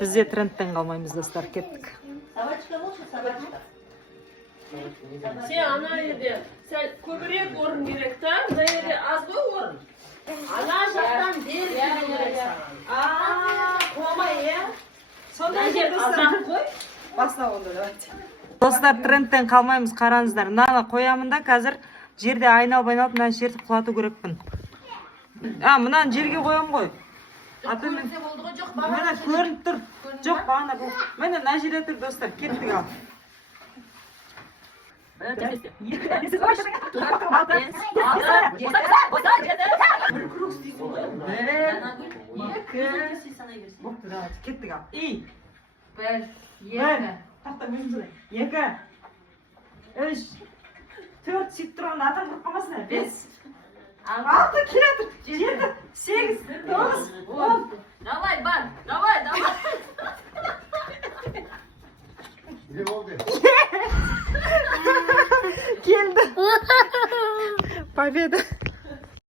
Biz de trendten kalmayız dostlar, kettik. Собачка лучше, собачка. Sen ana yedi. Sen köbürek orun gerek ta. Mına yedi az da orun. Ana jaktan bir gerek sana. Aa, koymay ya. Sondan gel azak koy. Баста oldu evet. Dostlar trendten kalmayız, karanızlar. Nana koyamın da қазір жерде айналып мына жерді құлату керекпін. Мынаны жерге қоям ғой. Атымен мына көрініп тұр. Жоқ, бағана бұл. Міне мына жерде тұр достар, кеттік ал. Кеттік ал. Екі, үш, төрт, сөйтіп тұрғанда адам құрып қалмасын. 5, 6, келатыр, 7, 8, 9, 10. Давай, бар, давай. Ne oldu? Келді. Победа.